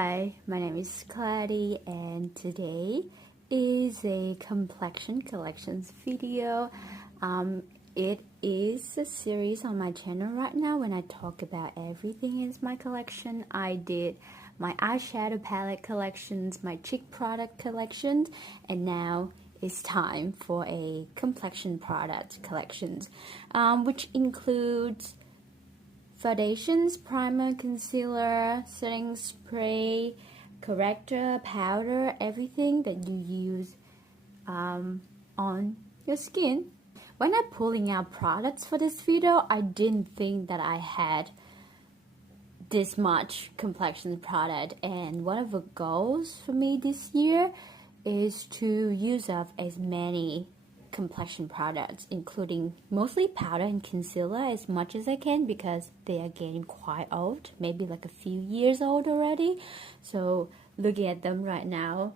Hi, my name is Claudia and today is a Complexion Collections video. It is a series on my channel right now when I talk about everything in my collection. I did my eyeshadow palette collections, my cheek product collections, and now it's time for a complexion product collections, which includes foundations, primer, concealer, setting spray, corrector, powder, everything that you use on your skin. When I'm pulling out products for this video, I didn't think that I had this much complexion product, and one of the goals for me this year is to use up as many complexion products, including mostly powder and concealer, as much as I can because they are getting quite old, maybe like a few years old already. So looking at them right now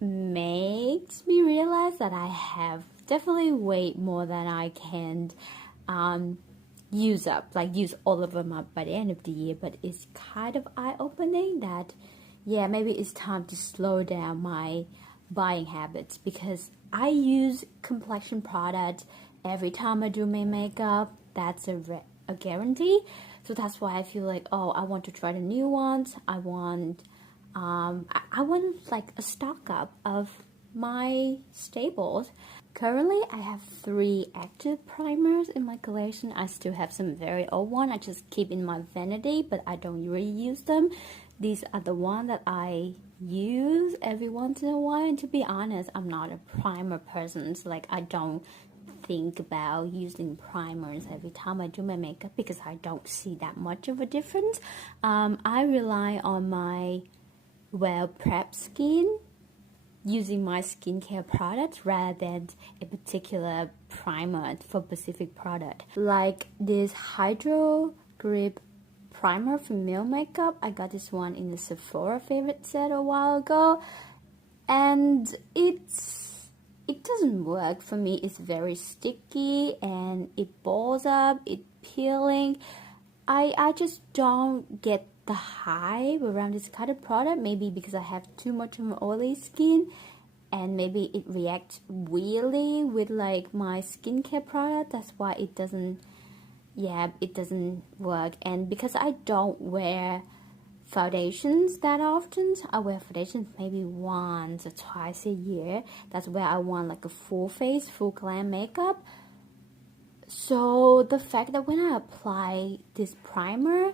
makes me realize that I have definitely way more than I can use up, like use all of them up by the end of the year. But it's kind of eye-opening that yeah, maybe it's time to slow down my buying habits, because I use complexion products every time I do my makeup. That's a guarantee. So that's why I feel like, oh, I want to try the new ones. I want like a stock up of my staples. Currently, I have 3 active primers in my collection. I still have some very old ones I just keep in my vanity, but I don't really use them. These are the ones that I use every once in a while, and to be honest, I'm not a primer person, so like I don't think about using primers every time I do my makeup because I don't see that much of a difference. I rely on my well-prepped skin using my skincare products rather than a particular primer for specific product. Like this Hydro Grip primer for male makeup. I got this one in the Sephora favorite set a while ago, and it doesn't work for me. It's very sticky and it balls up, it's peeling. I just don't get the hype around this kind of product, maybe because I have too much of an oily skin and maybe it reacts weirdly with like my skincare product. That's why it doesn't work. And because I don't wear foundations that often, I wear foundations maybe once or twice a year. That's where I want like a full face, full glam makeup. So the fact that when I apply this primer,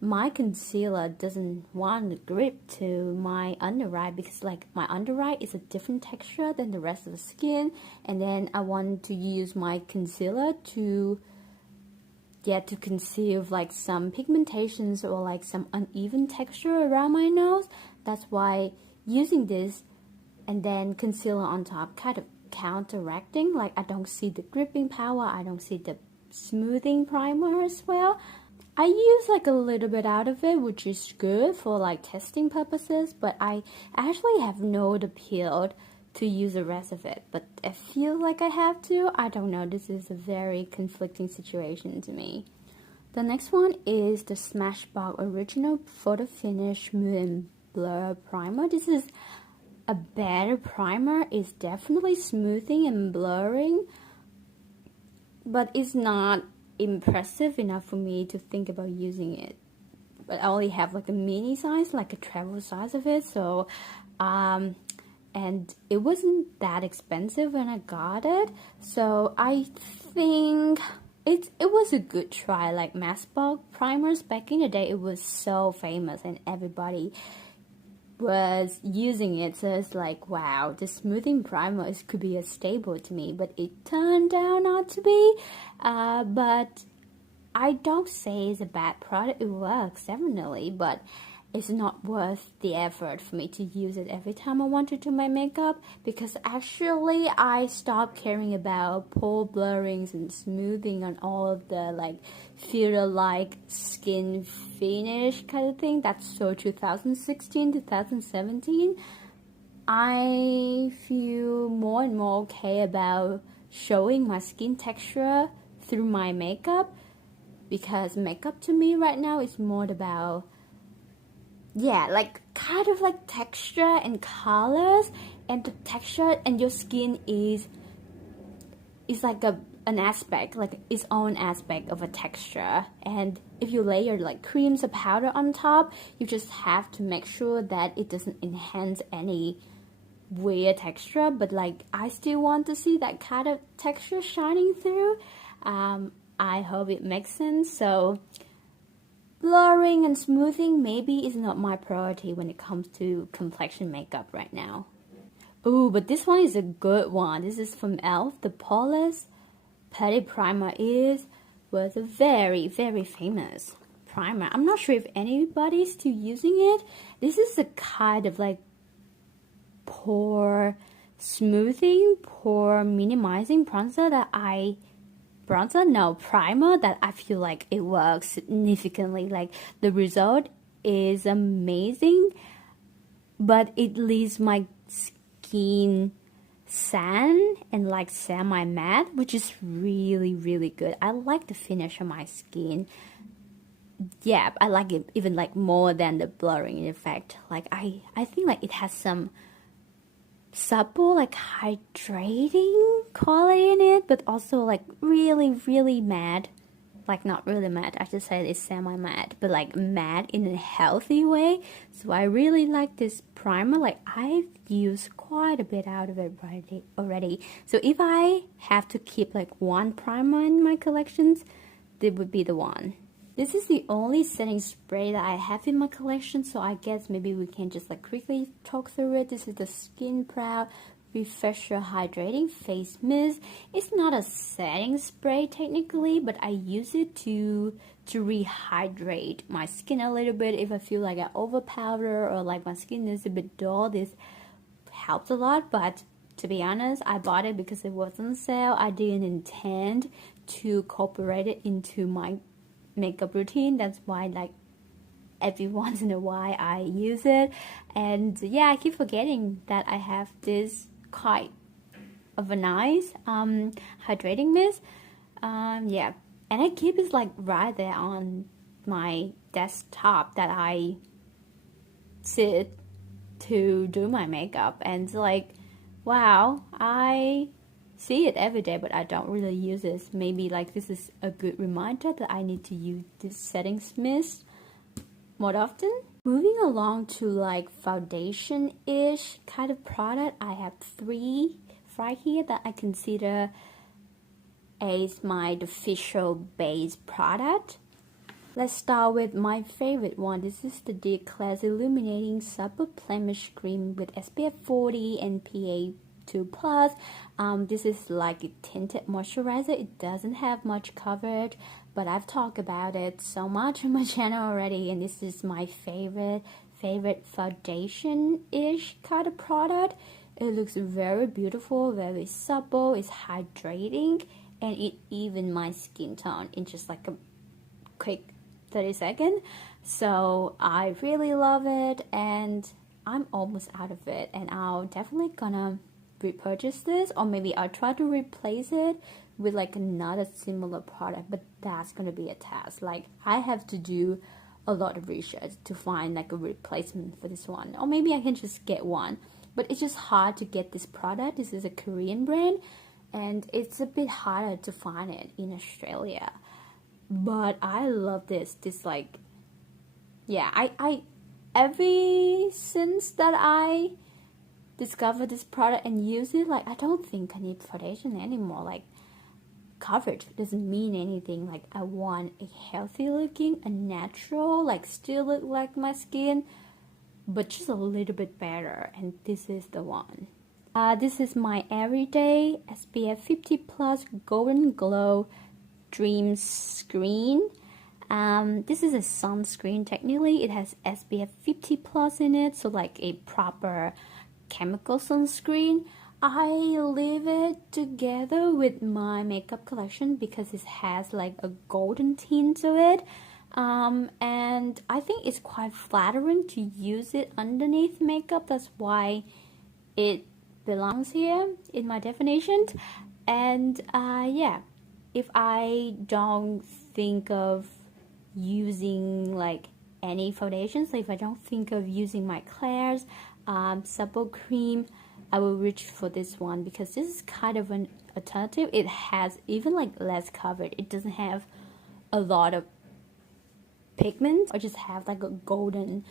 my concealer doesn't want to grip to my under eye, because like my under eye is a different texture than the rest of the skin, and then I want to use my concealer to conceal like some pigmentations or like some uneven texture around my nose. That's why using this and then concealer on top kind of counteracting, like I don't see the gripping power, I don't see the smoothing primer as well. I use like a little bit out of it, which is good for like testing purposes, but I actually have no appeal to use the rest of it, but I feel like I have to. I don't know, this is a very conflicting situation to me. The next one is the Smashbox Original Photo Finish Smooth and Blur Primer. This is a better primer. It's definitely smoothing and blurring, but it's not impressive enough for me to think about using it. But I only have like a mini size, like a travel size of it, so and it wasn't that expensive when I got it, so I think it was a good try. Like Smashbox primers back in the day, it was so famous and everybody was using it, so it's like, wow, the smoothing primer could be a staple to me, but it turned out not to be. But I don't say it's a bad product, it works definitely, but it's not worth the effort for me to use it every time I want to do my makeup, because actually I stopped caring about pore blurrings and smoothing and all of the like filter-like skin finish kind of thing. That's so 2016, 2017. I feel more and more okay about showing my skin texture through my makeup, because makeup to me right now is more about yeah, like kind of like texture and colors, and the texture and your skin is like an aspect, like its own aspect of a texture. And if you layer like creams or powder on top, you just have to make sure that it doesn't enhance any weird texture, but like I still want to see that kind of texture shining through. I hope it makes sense. So blurring and smoothing maybe is not my priority when it comes to complexion makeup right now. Oh, but this one is a good one. This is from e.l.f. The Poreless Putty Primer was a very, very famous primer. I'm not sure if anybody's still using it. This is a kind of like pore smoothing, pore minimizing primer that I feel like it works significantly. Like the result is amazing, but it leaves my skin sand and like semi matte, which is really, really good. I like the finish of my skin. Yeah, I like it even like more than the blurring effect. Like I think like it has some supple, like hydrating quality in it, but also like really, really matte. Like not really matte, I just said it's semi-matte, but like matte in a healthy way. So I really like this primer. Like I've used quite a bit out of it already. So if I have to keep like one primer in my collections, this would be the one. This is the only setting spray that I have in my collection, so I guess maybe we can just like quickly talk through it. This is the Skinproud Refresher Hydrating Face Mist. It's not a setting spray technically, but I use it to rehydrate my skin a little bit. If I feel like I over powder or like my skin is a bit dull, this helps a lot. But to be honest, I bought it because it was on sale. I didn't intend to incorporate it into my makeup routine. That's why like every once in a while I use it. And yeah, I keep forgetting that I have this quite of a nice hydrating mist. Yeah, and I keep it like right there on my desktop that I sit to do my makeup, and like wow, I see it every day, but I don't really use this. Maybe like this is a good reminder that I need to use this settings mist more often. Moving along to like foundation-ish kind of product, I have three right here that I consider as my official Beige product. Let's start with my favorite one. This is the Klairs Illuminating Supple Blemish Cream with SPF 40 and PA+. This is like a tinted moisturizer. It doesn't have much coverage, but I've talked about it so much on my channel already, and this is my favorite foundation-ish kind of product. It looks very beautiful, very supple, it's hydrating, and it evens my skin tone in just like a quick 30 seconds. So I really love it, and I'm almost out of it, and I'll definitely gonna repurchase this, or maybe I'll try to replace it with like another similar product, but that's gonna be a task. Like I have to do a lot of research to find like a replacement for this one, or maybe I can just get one, but it's just hard to get this product. This is a Korean brand, and it's a bit harder to find it in Australia, but I love this like, yeah, I ever since that I discover this product and use it, like I don't think I need foundation anymore. Like coverage doesn't mean anything. Like I want a healthy looking, a natural, like still look like my skin, but just a little bit better, and this is the one. This is my AIRYDAY SPF 50+ Golden Glow Dreamscreen. This is a sunscreen. Technically it has SPF 50+ in it, so like a proper chemical sunscreen. I leave it together with my makeup collection because it has like a golden tint to it, and I think it's quite flattering to use it underneath makeup. That's why it belongs here in my definition. And yeah, if I don't think of using like any foundation. So if I don't think of using my Klairs Supple cream, I will reach for this one because this is kind of an alternative. It has even like less coverage. It doesn't have a lot of pigment, or just have like a golden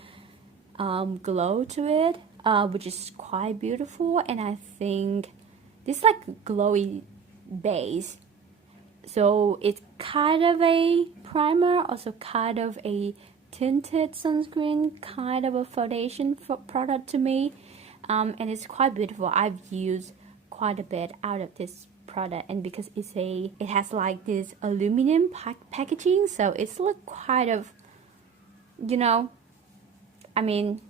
glow to it, which is quite beautiful. And I think this is like glowy base, so it's kind of a primer, also kind of a tinted sunscreen, kind of a foundation product to me, and it's quite beautiful. I've used quite a bit out of this product, and because it has like this aluminum packaging, so it's like quite of, you know, I mean,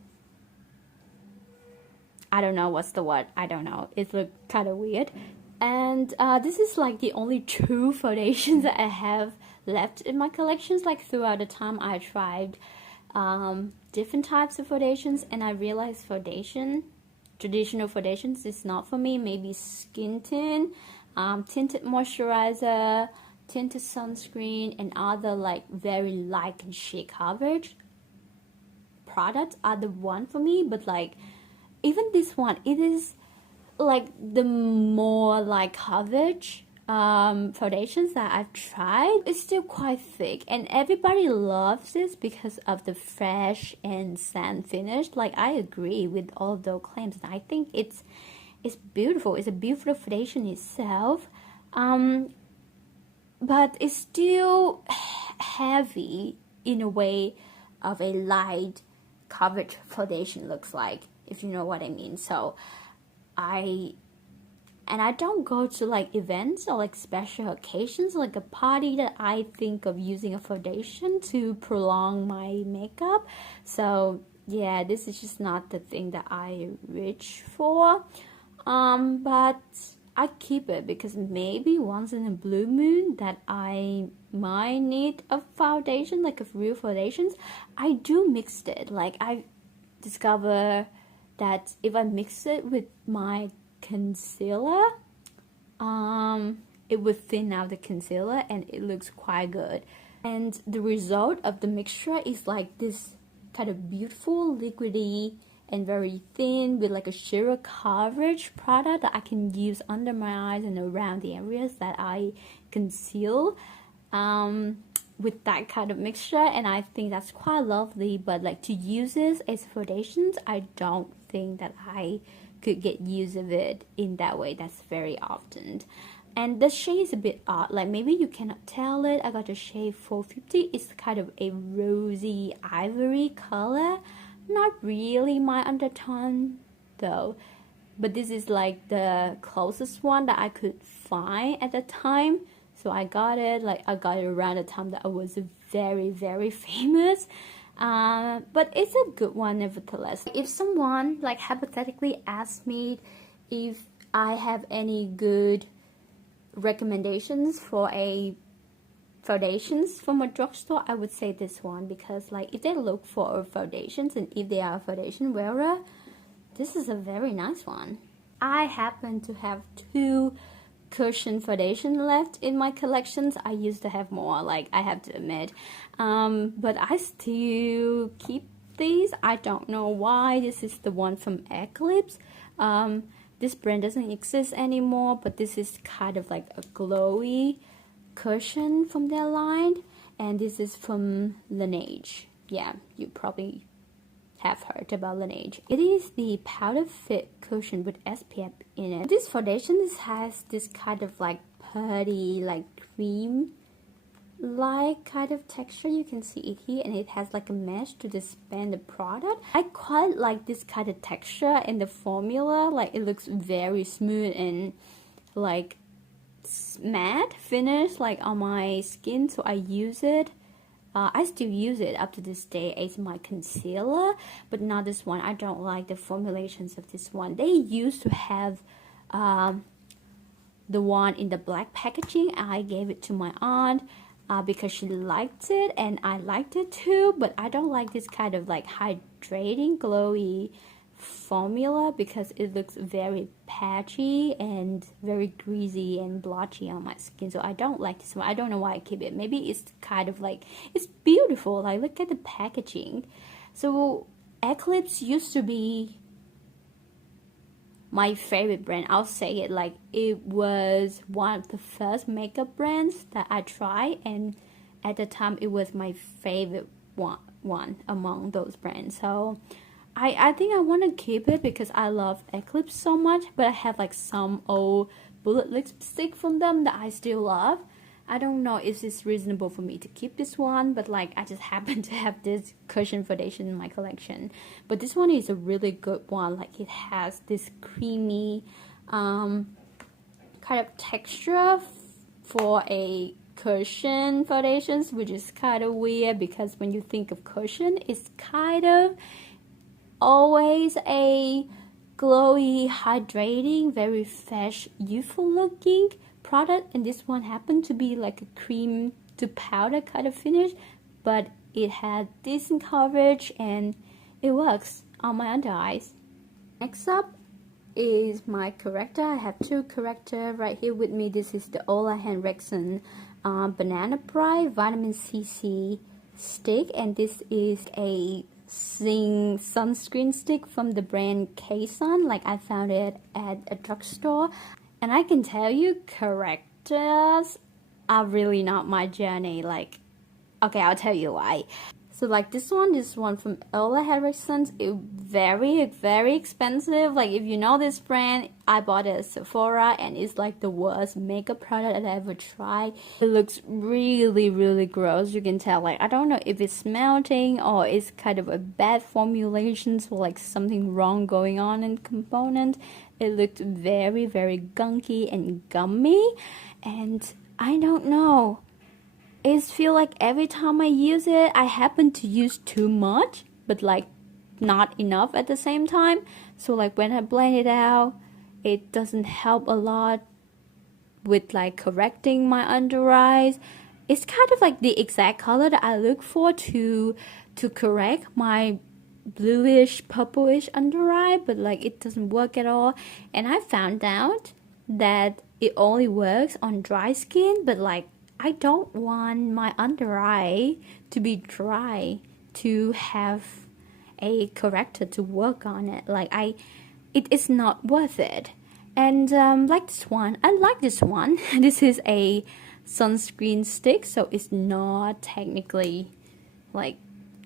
I don't know what's the word, I don't know, it looks kind of weird. And this is like the only true foundations that I have left in my collections. Like throughout the time I tried different types of foundations, and I realized traditional foundations is not for me. Maybe skin tint, tinted moisturizer, tinted sunscreen, and other like very light and sheer coverage products are the one for me. But like even this one, it is like the more like coverage foundations that I've tried. It's still quite thick, and everybody loves this because of the fresh and sand finish. Like I agree with all of those claims, and I think it's beautiful. It's a beautiful foundation itself, but it's still heavy in a way of a light coverage foundation looks like, if you know what I mean. So I don't go to like events or like special occasions, like a party, that I think of using a foundation to prolong my makeup. So yeah, this is just not the thing that I reach for. But I keep it because maybe once in a blue moon that I might need a foundation, like a real foundations. I do mix it. Like I discover that if I mix it with my concealer, it would thin out the concealer, and it looks quite good. And the result of the mixture is like this kind of beautiful liquidy and very thin with like a sheer coverage product that I can use under my eyes and around the areas that I conceal with that kind of mixture. And I think that's quite lovely. But like to use this as foundations, I don't think that I could get use of it in that way. That's very often. And the shade is a bit odd, like maybe you cannot tell it. I got the shade 450. It's kind of a rosy ivory color, not really my undertone though, but this is like the closest one that I could find at the time. So I got it, like I got it around the time that I was very, very famous. But it's a good one nevertheless. If someone like hypothetically asked me if I have any good recommendations for a foundations from a drugstore, I would say this one, because like if they look for foundations and if they are a foundation wearer, this is a very nice one. I happen to have 2 cushion foundation left in my collections. I used to have more, like I have to admit, but I still keep these. I don't know why. This is the one from Eclipse. This brand doesn't exist anymore, but this is kind of like a glowy cushion from their line, and this is from Laneige. Yeah, you probably have heard about Laneige. It is the powder fit cushion with SPF in it. This foundation has this kind of like putty, like cream like kind of texture. You can see it here, and it has like a mesh to dispense the product. I quite like this kind of texture and the formula. Like it looks very smooth and like matte finish like on my skin, so I use it. I still use it up to this day as my concealer, but not this one. I don't like the formulations of this one. They used to have the one in the black packaging. I gave it to my aunt because she liked it and I liked it too, but I don't like this kind of like hydrating glowy formula because it looks very patchy and very greasy and blotchy on my skin. So I don't like this one. I don't know why I keep it. Maybe it's kind of like, it's beautiful. Like, look at the packaging. So Eclipse used to be my favorite brand. I'll say it, like, it was one of the first makeup brands that I tried, and at the time it was my favorite one among those brands. So I think I want to keep it because I love Eclipse so much, but I have like some old bullet lipstick from them that I still love. I don't know if it's reasonable for me to keep this one, but like I just happen to have this cushion foundation in my collection. But this one is a really good one. Like, it has this creamy kind of texture for a cushion foundations, which is kind of weird because when you think of cushion, it's kind of always a glowy, hydrating, very fresh, youthful looking product, and this one happened to be like a cream to powder kind of finish, but it had decent coverage and it works on my under eyes. Next up is my corrector. I have two corrector right here with me. This is the HENRIKSEN Banana Bright Vitamin CC stick, and this is a Zinc sunscreen stick from the brand K-Sun. Like, I found it at a drugstore, and I can tell you, correctors are really not my journey. Like, okay, I'll tell you why. So like this one from HENRIKSEN, it's very expensive. Like, if you know this brand, I bought it at Sephora and it's like the worst makeup product that I ever tried. It looks really gross. You can tell, like, I don't know if it's melting or it's kind of a bad formulation, so like something wrong going on in component. It looked very gunky and gummy, and I don't know. I feel like every time I use it, I happen to use too much, but like not enough at the same time. So like when I blend it out, it doesn't help a lot with like correcting my under eyes. It's kind of like the exact color that I look for to correct my bluish purplish under eye, but like it doesn't work at all. And I found out that it only works on dry skin, but like I don't want my under eye to be dry to have a corrector to work on it. Like it is not worth it. And like this one, I like this one. This is a sunscreen stick, so it's not technically like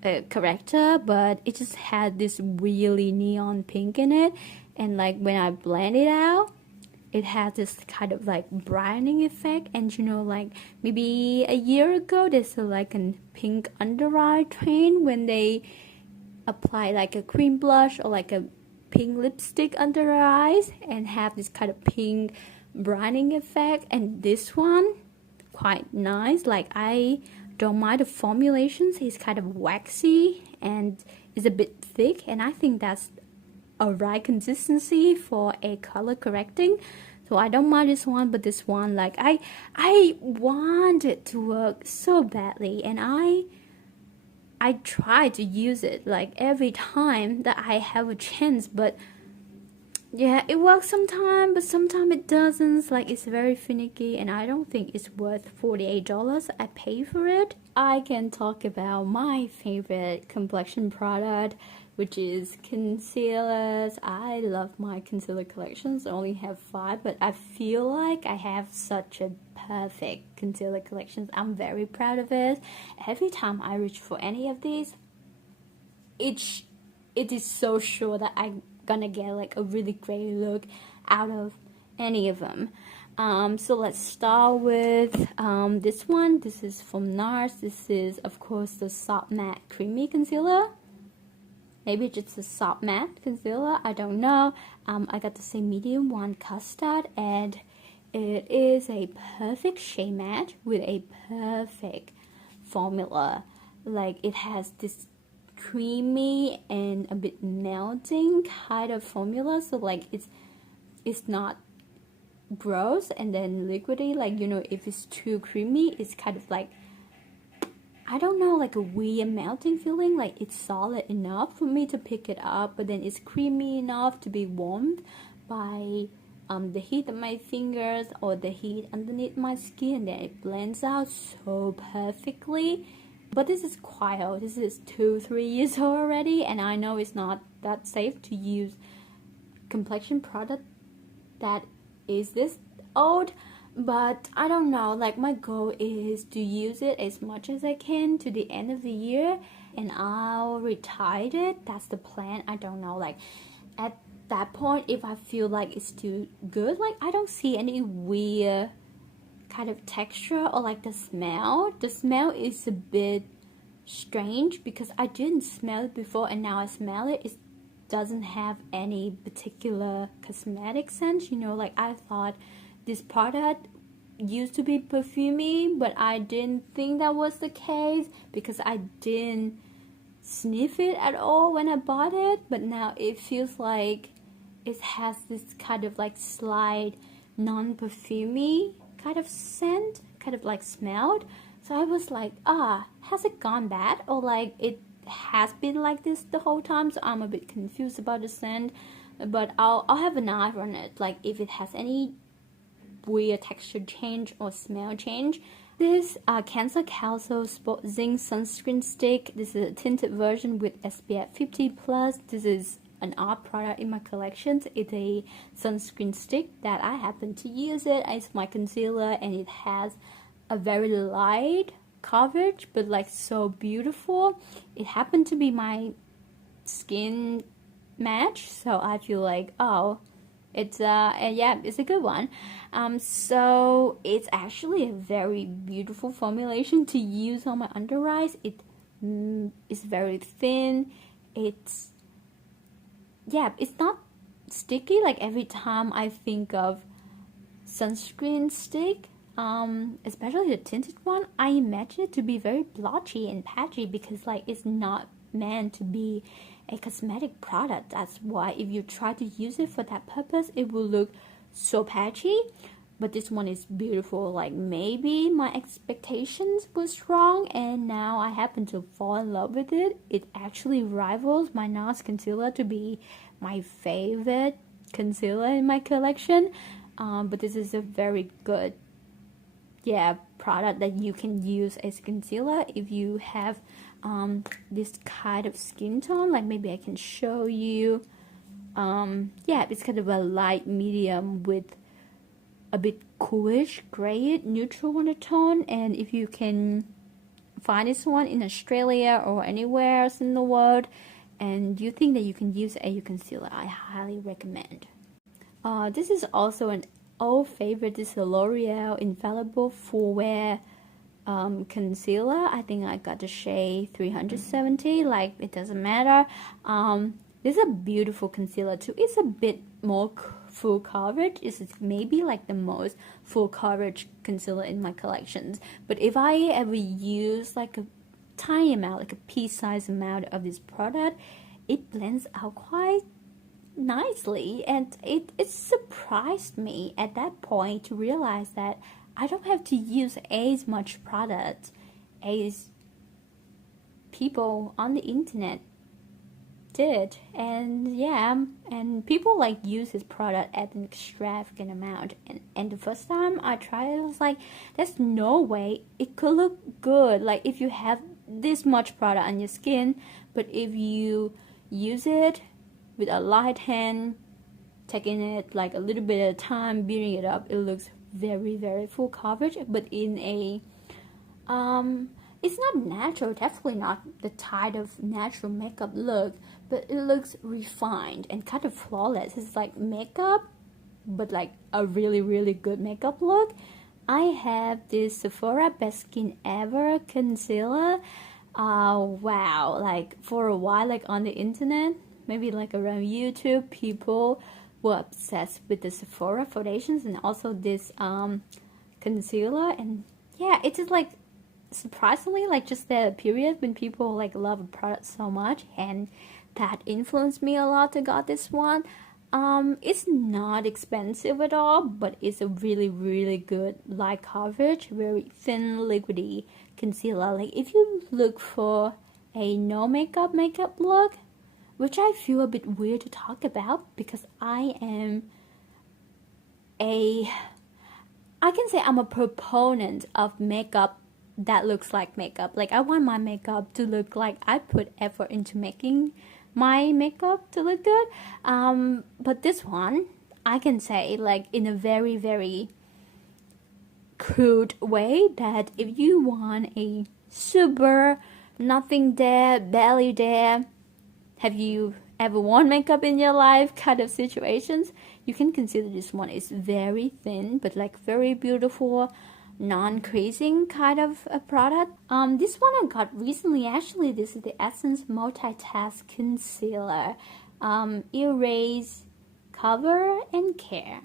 a corrector, but it just had this really neon pink in it, and like when I blend it out, it has this kind of like brightening effect. And you know, like maybe a year ago there's like a pink under eye trend when they apply like a cream blush or like a pink lipstick under their eyes and have this kind of pink brightening effect. And this one quite nice. Like, I don't mind the formulations. It's kind of waxy and it's a bit thick, and I think that's a right consistency for a color correcting. So I don't mind this one, but this one, like I want it to work so badly, and I try to use it like every time that I have a chance. But yeah, it works sometimes, but sometimes it doesn't. Like, it's very finicky, and I don't think it's worth $48 I pay for it. I can talk about my favorite complexion product, which is concealers. I love my concealer collections. I only have 5, but I feel like I have such a perfect concealer collection. I'm very proud of it. Every time I reach for any of these, it is so sure that I'm gonna get like a really great look out of any of them. So let's start with this one. This is from NARS. This is, of course, the Soft Matte Creamy Concealer. Maybe just a soft matte concealer, I don't know. I got the same medium one, Custard, and it is a perfect shade match with a perfect formula. Like, it has this creamy and a bit melting kind of formula, so like it's not gross and then liquidy. Like, you know, if it's too creamy, it's kind of like, I don't know, like a weird melting feeling, like it's solid enough for me to pick it up, but then it's creamy enough to be warmed by the heat of my fingers or the heat underneath my skin, and then it blends out so perfectly. But this is quite old. This is 2-3 years old already, and I know it's not that safe to use complexion product that is this old, but I don't know, like my goal is to use it as much as I can to the end of the year, and I'll retire it. That's the plan. I don't know, like at that point, if I feel like it's too good, like I don't see any weird kind of texture or like the smell is a bit strange because I didn't smell it before, and now I smell it. It doesn't have any particular cosmetic scent, you know, like I thought this product used to be perfumey, but I didn't think that was the case because I didn't sniff it at all when I bought it. But now it feels like it has this kind of like slight non-perfumey kind of scent, kind of like smelled. So I was like, has it gone bad, or like it has been like this the whole time? So I'm a bit confused about the scent, but I'll have an eye on it, like if it has any weird texture change or smell change. This Cancer Calcio Sport Zinc sunscreen stick. This is a tinted version with SPF 50+. This is an art product in my collection. It's a sunscreen stick that I happen to use it as my concealer, and it has a very light coverage but like so beautiful. It happened to be my skin match, so I feel like, oh, it's yeah, it's a good one. So it's actually a very beautiful formulation to use on my under eyes. It is very thin. It's not sticky. Like every time I think of sunscreen stick, especially the tinted one, I imagine it to be very blotchy and patchy because like it's not meant to be a cosmetic product. That's why if you try to use it for that purpose, it will look so patchy. But this one is beautiful. Like maybe my expectations was wrong, and now I happen to fall in love with it. It actually rivals my NARS concealer to be my favorite concealer in my collection. But this is a very good product that you can use as concealer if you have this kind of skin tone. Like maybe I can show you. It's kind of a light medium with a bit coolish, gray, neutral undertone. And if you can find this one in Australia or anywhere else in the world, and you think that you can use a concealer, I highly recommend. This is also an old favorite. This is a L'Oreal Infallible Full Wear concealer. I think I got the shade 370. Like it doesn't matter. This is a beautiful concealer too. It's a bit more full coverage. It's maybe like the most full coverage concealer in my collections. But if I ever use like a tiny amount, like a pea-sized amount of this product, it blends out quite nicely, and it surprised me at that point to realize that I don't have to use as much product as people on the internet did. And and people like use this product at an extravagant amount, and the first time I tried it, I was like, there's no way it could look good like if you have this much product on your skin. But if you use it with a light hand, taking it like a little bit at a time, building it up, it looks very, very full coverage, but in a it's not natural, definitely not the type of natural makeup look, but it looks refined and kind of flawless. It's like makeup, but like a really, really good makeup look. I have this Sephora Best Skin Ever concealer. Wow, like for a while, like on the internet, maybe like around YouTube, people were obsessed with the Sephora foundations and also this concealer. And yeah, it's just like surprisingly like just the period when people like love a product so much, and that influenced me a lot to got this one. It's not expensive at all, but it's a really, really good light coverage, very thin liquidy concealer. Like if you look for a no makeup look, which I feel a bit weird to talk about because I can say I'm a proponent of makeup that looks like makeup. Like I want my makeup to look like I put effort into making my makeup to look good. But this one, I can say like in a very, very crude way that if you want a super nothing there, barely there, have you ever worn makeup in your life kind of situations, you can consider this one. Is very thin but like very beautiful, non-creasing kind of a product. This one I got recently. Actually, this is the Essence Multitask Concealer. Erase, Cover and Care.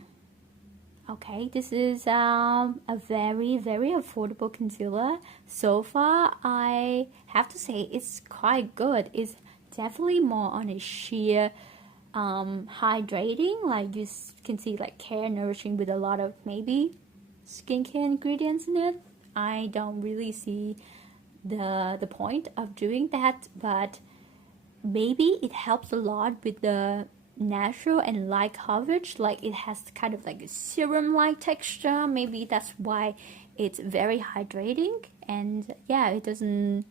Okay, this is a very, very affordable concealer. So far, I have to say it's quite good. It's definitely more on a sheer hydrating. Like you can see like care, nourishing with a lot of maybe skincare ingredients in it. I don't really see the point of doing that, but maybe it helps a lot with the natural and light coverage. Like it has kind of like a serum like texture. Maybe that's why it's very hydrating. And yeah, it doesn't,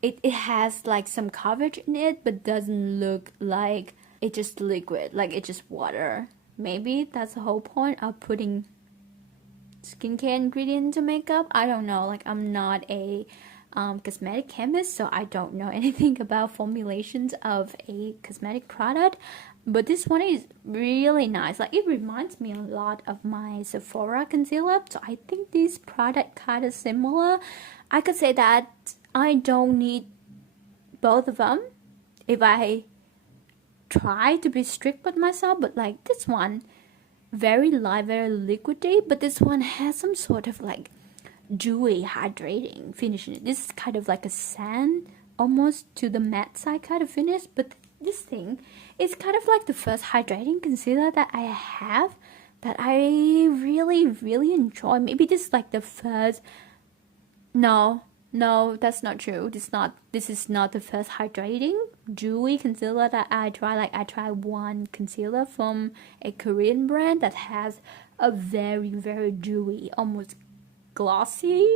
it has like some coverage in it, but doesn't look like it's just liquid, like it's just water. Maybe that's the whole point of putting skincare ingredient into makeup. I don't know. Like I'm not a cosmetic chemist, so I don't know anything about formulations of a cosmetic product, but this one is really nice. Like it reminds me a lot of my Sephora concealer, so I think this product kind of similar. I could say that I don't need both of them if I try to be strict with myself, but like this one very light, very liquidy, but this one has some sort of like dewy hydrating finish in it. This is kind of like a sand almost to the matte side kind of finish, but this thing is kind of like the first hydrating concealer that I have that I really, really enjoy. Maybe this is like the first, no, that's not true. This is not the first hydrating dewy concealer that I try. Like I tried one concealer from a Korean brand that has a very, very dewy, almost glossy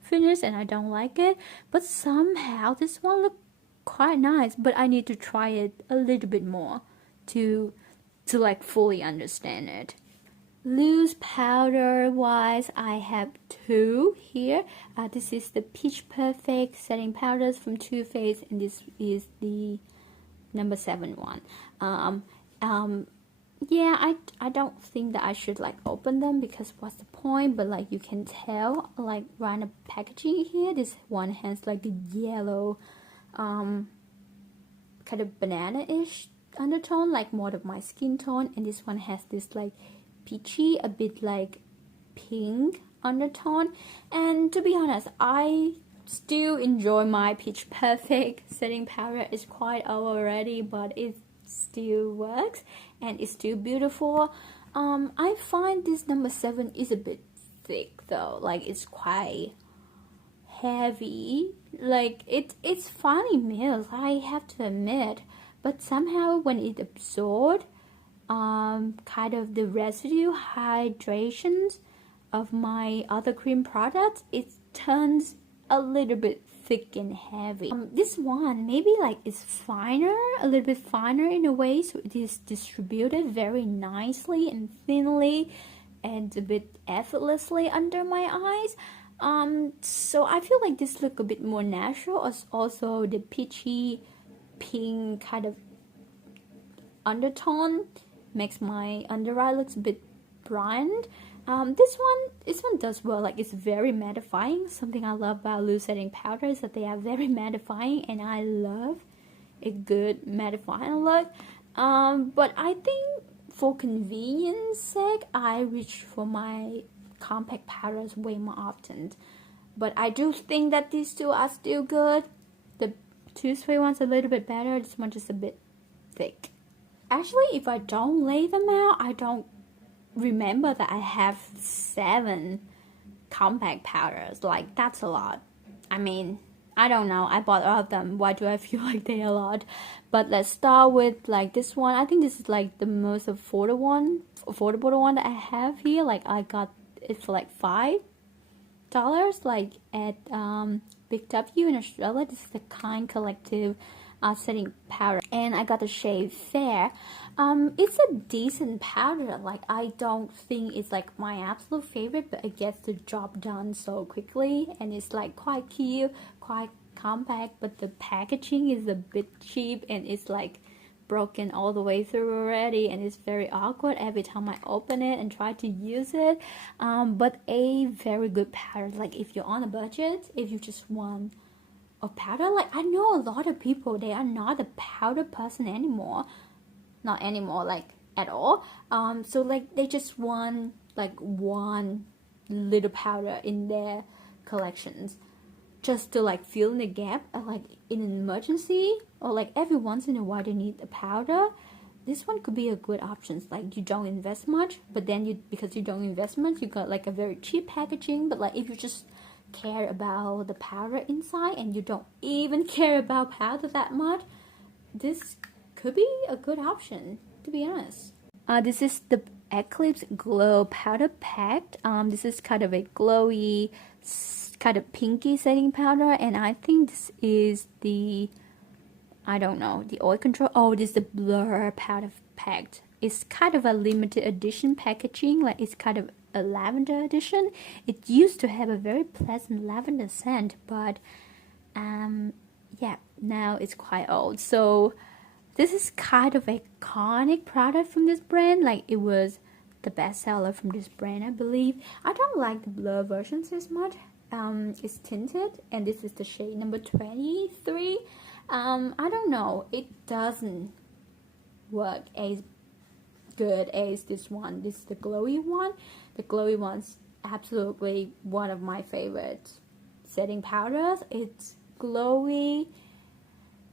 finish, and I don't like it. But somehow this one looked quite nice, but I need to try it a little bit more to like fully understand it. Loose powder wise, I have two here. This is the Peach Perfect setting powders from Too Faced, and this is the number 7 one. Yeah, I don't think that I should like open them because what's the point? But like you can tell like right in the packaging here, this one has like the yellow kind of banana-ish undertone, like more of my skin tone, and this one has this like peachy, a bit like pink undertone. And to be honest, I still enjoy my Peach Perfect setting powder. It's quite old already, but it still works and it's still beautiful. I find this number 7 is a bit thick though. Like it's quite heavy. Like it's funny meals, I have to admit, but somehow when it absorbed kind of the residue hydrations of my other cream products, it turns a little bit thick and heavy. This one maybe like is finer, a little bit finer in a way, so it is distributed very nicely and thinly and a bit effortlessly under my eyes. So I feel like this look a bit more natural, as also the peachy pink kind of undertone makes my under eye looks a bit brightened. This one does well. Like it's very mattifying. Something I love about loose setting powder is that they are very mattifying, and I love a good mattifying look. But I think for convenience sake, I reach for my compact powders way more often. But I do think that these two are still good. The Too Faced one's a little bit better. This one just a bit thick. Actually, if I don't lay them out, I don't remember that I have 7 compact powders. Like, that's a lot. I mean, I don't know, I bought all of them. Why do I feel like they're a lot? But let's start with like this one. I think this is like the most affordable one that I have here. Like, I got it for like $5, like at Big W in Australia. This is the Kind Collective setting powder, and I got the shade Fair. It's a decent powder. Like, I don't think it's like my absolute favorite, but it gets the job done so quickly, and it's like quite cute, quite compact, but the packaging is a bit cheap, and it's like broken all the way through already, and it's very awkward every time I open it and try to use it. But a very good powder. Like, if you're on a budget, if you just want a powder, like, I know a lot of people, they are not a powder person anymore. Not anymore, like, at all. So like, they just want like one little powder in their collections, just to like fill in the gap, like in an emergency, or like every once in a while they need a powder. This one could be a good option. Like, you don't invest much, but then because you don't invest much, you got like a very cheap packaging. But like, if you just care about the powder inside and you don't even care about powder that much, this could be a good option, to be honest. This is the Eclipse Glow Powder Pack. This is kind of a glowy, kind of pinky setting powder, and I think this is the, I don't know, the oil control. Oh, this is the Blur Powder Pack. It's kind of a limited edition packaging. Like, it's kind of a lavender edition. It used to have a very pleasant lavender scent, but yeah, now it's quite old. So this is kind of a iconic product from this brand. Like, it was the best seller from this brand, I believe. I don't like the Blur versions as much. It's tinted, and this is the shade number 23. I don't know, it doesn't work as good as this one. This is the glowy one. The glowy one's absolutely one of my favorite setting powders. It's glowy.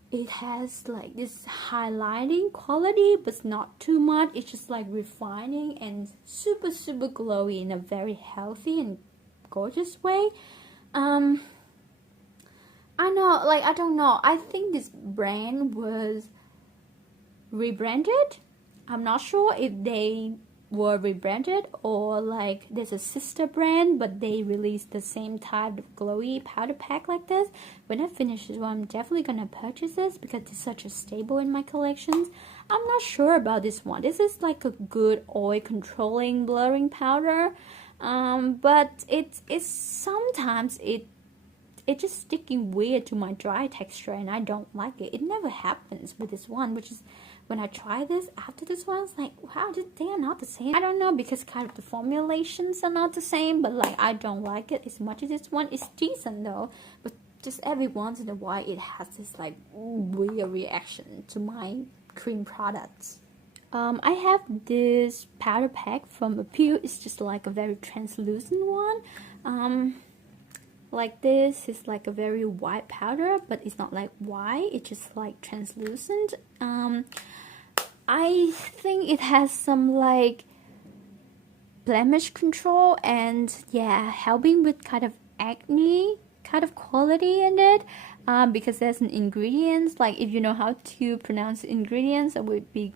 It has like this highlighting quality, but it's not too much. It's just like refining and super glowy in a very healthy and gorgeous way. I know, like, I don't know, I think this brand was rebranded. I'm not sure if they were rebranded or like there's a sister brand, but they released the same type of glowy powder pack like this. When I finish this one, I'm definitely gonna purchase this because it's such a staple in my collections. I'm not sure about this one. This is like a good oil controlling blurring powder, but it's sometimes it's just sticking weird to my dry texture, and I don't like it. It never happens with this one, which is, when I try this after this one, it's like, wow, they are not the same. I don't know, because kind of the formulations are not the same, but like, I don't like it as much as this one. It's decent though, but just every once in a while it has this like weird reaction to my cream products. I have this powder pack from Appeal. It's just like a very translucent one. Like, this is like a very white powder, but it's not like white, it's just like translucent. I think it has some like blemish control, and yeah, helping with kind of acne kind of quality in it, because there's an ingredients, like if you know how to pronounce ingredients, it would be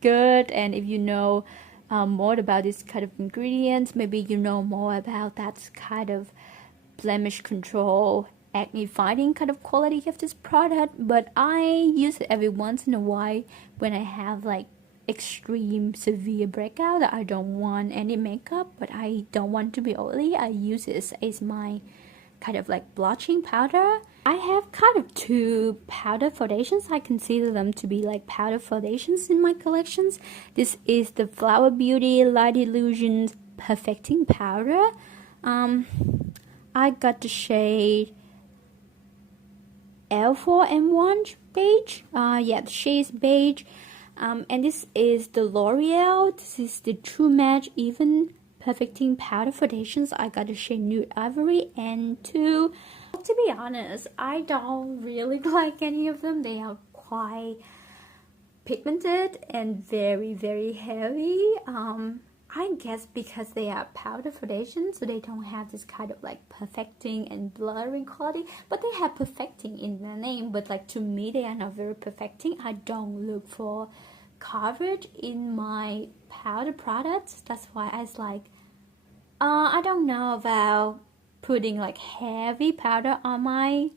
good. And if you know more about this kind of ingredients, maybe you know more about that kind of blemish control, acne fighting kind of quality of this product. But I use it every once in a while when I have like extreme severe breakout that I don't want any makeup, but I don't want to be oily. I use this as my kind of like blotching powder. I have kind of two powder foundations. I consider them to be like powder foundations in my collections. This is the Flower Beauty Light Illusions Perfecting Powder. I got the shade L4M1 Beige. Yeah, the shade is Beige. And this is the L'Oreal. This is the True Match Even Perfecting Powder Foundations. I got the shade Nude Ivory and 2. To be honest, I don't really like any of them. They are quite pigmented and very heavy. I guess because they are powder foundation, so they don't have this kind of like perfecting and blurring quality, but they have perfecting in their name. But like to me, they are not very perfecting. I don't look for coverage in my powder products. That's why I was like, I don't know about putting like heavy powder on my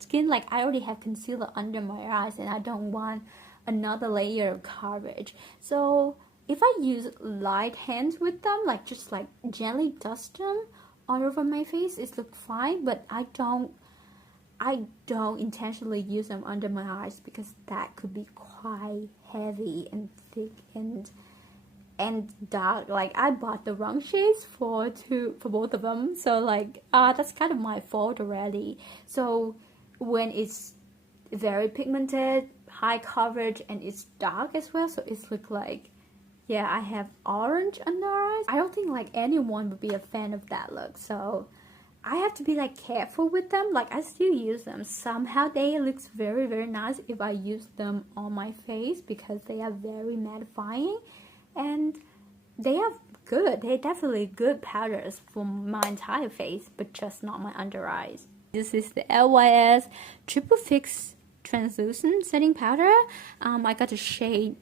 skin. Like I already have concealer under my eyes, and I don't want another layer of coverage. So if I use light hands with them, like just like gently dust them all over my face, it looks fine. But I don't intentionally use them under my eyes because that could be quite heavy and thick and dark. Like I bought the wrong shades for both of them, so like that's kind of my fault already. So when it's very pigmented, high coverage, and it's dark as well, so it's look like, yeah, I have orange under eyes. I don't think like anyone would be a fan of that look, so I have to be like careful with them. Like I still use them. Somehow they looks very, very nice if I use them on my face because they are very mattifying and they are good. They're definitely good powders for my entire face, but just not my under eyes. This is the LYS Triple Fix Translucent Setting Powder. I got the shade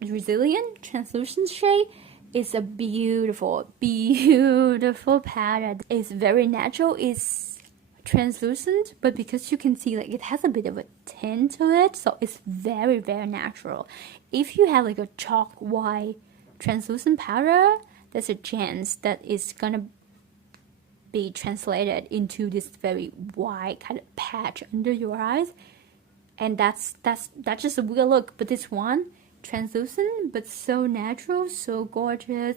Resilient Translucent shade. It's a beautiful, beautiful powder. It's very natural. It's translucent, but because you can see like it has a bit of a tint to it, so it's very, very natural. If you have like a chalk white translucent powder, there's a chance that it's gonna be translated into this very white kind of patch under your eyes, and that's just a weird look. But this one, translucent but so natural, so gorgeous,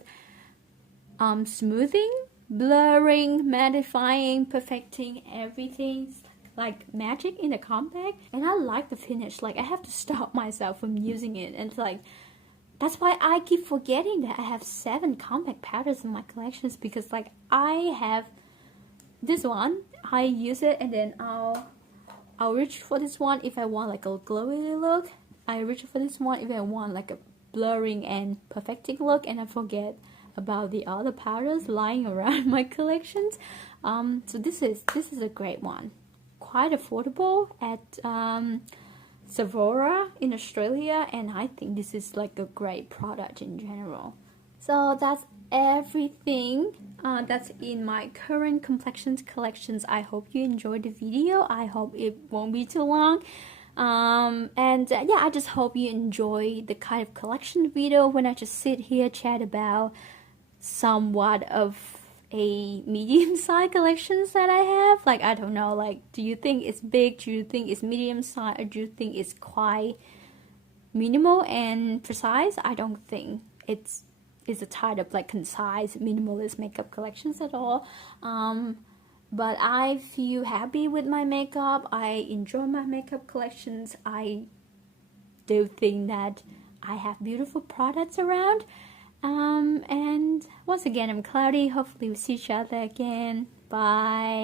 smoothing, blurring, mattifying, perfecting, everything. It's like magic in a compact, and I like the finish. Like I have to stop myself from using it, and it's like that's why I keep forgetting that I have 7 compact powders in my collections, because like I have this one, I use it, and then I'll reach for this one if I want like a glowy look. I reach for this one if I want like a blurring and perfecting look, and I forget about the other powders lying around my collections. So this is a great one, quite affordable at Sephora in Australia, and I think this is like a great product in general. So that's everything that's in my current complexions collections. I hope you enjoyed the video. I hope it won't be too long. Yeah, I just hope you enjoy the kind of collection video when I just sit here chat about somewhat of a medium-sized collections that I have. Like, I don't know, like, do you think it's big? Do you think it's medium-sized? Or do you think it's quite minimal and precise? I don't think it's a type of like concise minimalist makeup collections at all. But I feel happy with my makeup. I enjoy my makeup collections. I do think that I have beautiful products around. And once again, I'm Cloudy. Hopefully we'll see each other again. Bye.